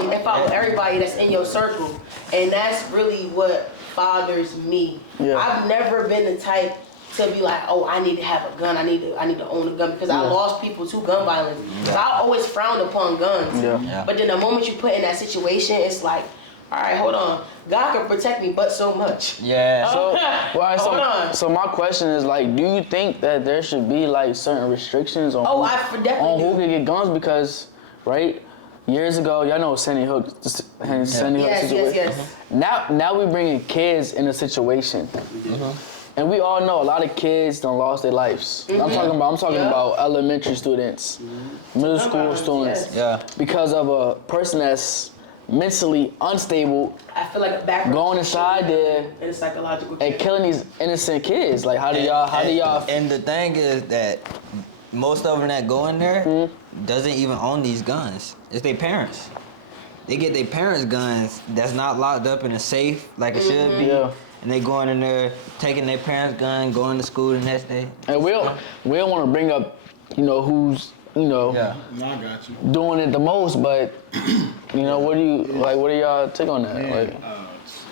everybody that's in your circle, and that's really what bothers me. Yeah. I've never been the type to be like, oh, I need to have a gun. I need to own a gun because I lost people to gun violence. So I always frowned upon guns. Yeah. But then the moment you put in that situation, it's like, all right, hold on. God can protect me, but so much. Yeah. So, Hold on. so my question is like, do you think that there should be like certain restrictions on Definitely on who do. can get guns? Because, right, years ago, y'all know Sandy Hook situation. Yes. Now we bringing kids in a situation, and we all know a lot of kids done lost their lives. I'm talking about elementary students, middle school students, because of a person that's mentally unstable, I feel like a background going inside there and a psychological and killing these innocent kids. Like, how do y'all? And the thing is that most of them that go in there doesn't even own these guns. It's their parents. They get their parents' guns that's not locked up in a safe like it should be. Yeah. And they going in there, taking their parents' gun, going to school the next day. And we don't want to bring up, who's No, I got you. doing it the most, but what do y'all take on that? Man, Like,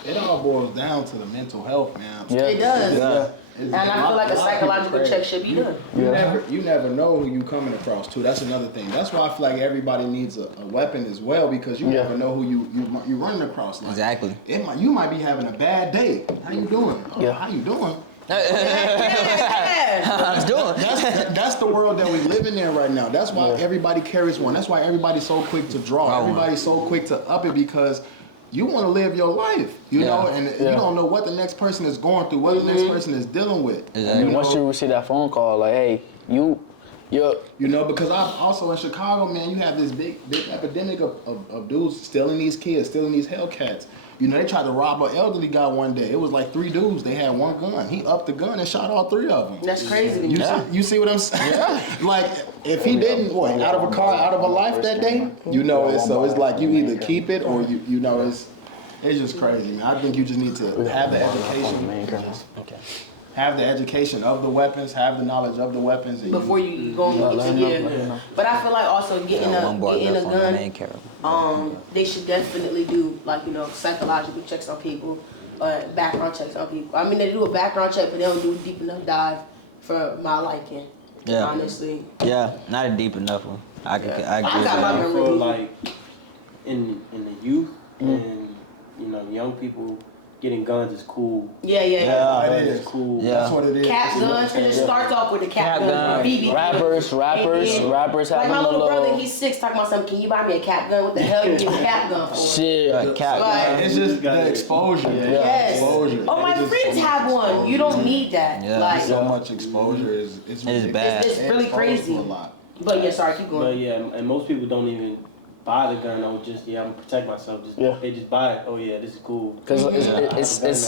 it all boils down to the mental health, man. yeah. It does. Yeah. And I feel like a psychological check should be done. You never know who you coming across too. That's another thing. That's why I feel like everybody needs a weapon as well, because you never know who you running across. Like, Exactly. You might be having a bad day. How you doing? Yeah. How you doing? Yeah. That's the world that we living in right now. That's why everybody carries one. That's why everybody's so quick to draw. Everybody's so quick to up it because you want to live your life, you know, and you don't know what the next person is going through, what the next person is dealing with. Exactly. And once you receive that phone call, like, hey, you're. You know, because I'm also in Chicago, man, you have this big epidemic of dudes stealing these kids, stealing these Hellcats. You know, they tried to rob an elderly guy one day. It was like 3 dudes. They had one gun. He upped the gun and shot all 3 of them. That's crazy. You see what I'm saying? Yeah. Like, if he didn't, out of a car, out of a life that day, it's like you either keep it or you know, it's just crazy, man. I think you just need to have the education. Have the education of the weapons, have the knowledge of the weapons. And Before you go into But I feel like also getting a gun, they should definitely do psychological checks on people, background checks on people. I mean, they do a background check, but they don't do a deep enough dive for my liking. Yeah. Honestly. Yeah, not a deep enough one. I agree with got my that. I feel like in the youth and young people getting guns is cool. Yeah. It is Cool. Yeah. That's what it is. Cap guns, because it starts off with the cap gun. gun. BB. Rappers Like having my a little brother, little he's 6, talking about something. Can you buy me a cap gun? What the hell you get a cap gun for? shit. Cap Like, It's just the exposure. yes. Exposure. Oh, my It's just friends so much have one. exposure. You don't need that. Yeah. Like, So much exposure is ridiculous. bad. It's really exposed crazy. to a lot. But yeah, sorry, keep But going. yeah, and most people don't even buy the gun. I'm gonna protect myself. They just buy it. Oh yeah, this is cool. Because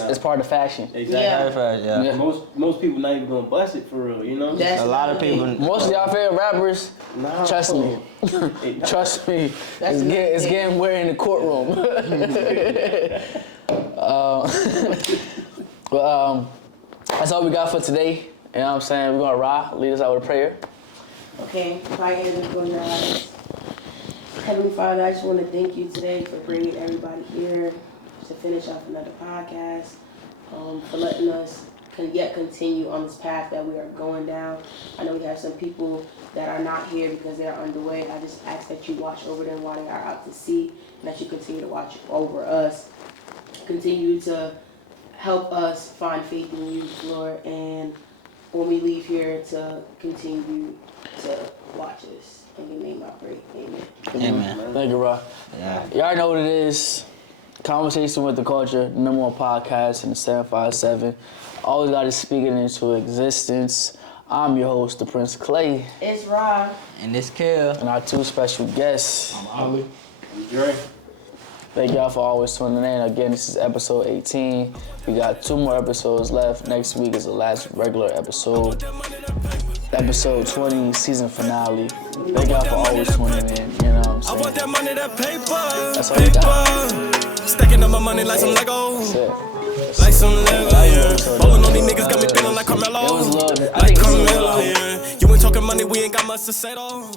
it's part of fashion. Exactly. Yeah. Yeah. Most people not even gonna bust it for real. You know. That's A lot of people. Most of y'all favorite rappers, Nah, trust me. Trust me, it's getting weird in the courtroom. That's all we got for today. You know what I'm saying? We're gonna ride. Lead us out with a prayer. Okay, my hands are going to Heavenly Father, I just want to thank you today for bringing everybody here to finish off another podcast, for letting us yet continue on this path that we are going down. I know we have some people that are not here because they're underway. I just ask that you watch over them while they are out to sea, and that you continue to watch over us. Continue to help us find faith in you, Lord, and when we leave here to continue to watch us. In your name I pray. Amen. Amen. Thank you, bro. Yeah. Y'all already know what it is. Conversation with the Culture, the number one podcast in the 757. Always got to speak it into existence. I'm your host, the Prince Clay, It's Rob. And this kill. and our 2 special guests. I'm Ollie. I'm Dre. Thank y'all for always tuning in. Again, this is episode 18. We got 2 more episodes left. Next week is the last regular episode. Episode 20, season finale. Thank y'all for always tuning in. You know what I'm I saying? want that money, that paper. That's all we got. Stacking up my money like some Lego. That's it. Like some Lego, yeah. Rolling on these niggas got me feeling like Carmelo. It was love. I Like think it's Carmelo, yeah. You ain't talking money, we ain't got much to say though.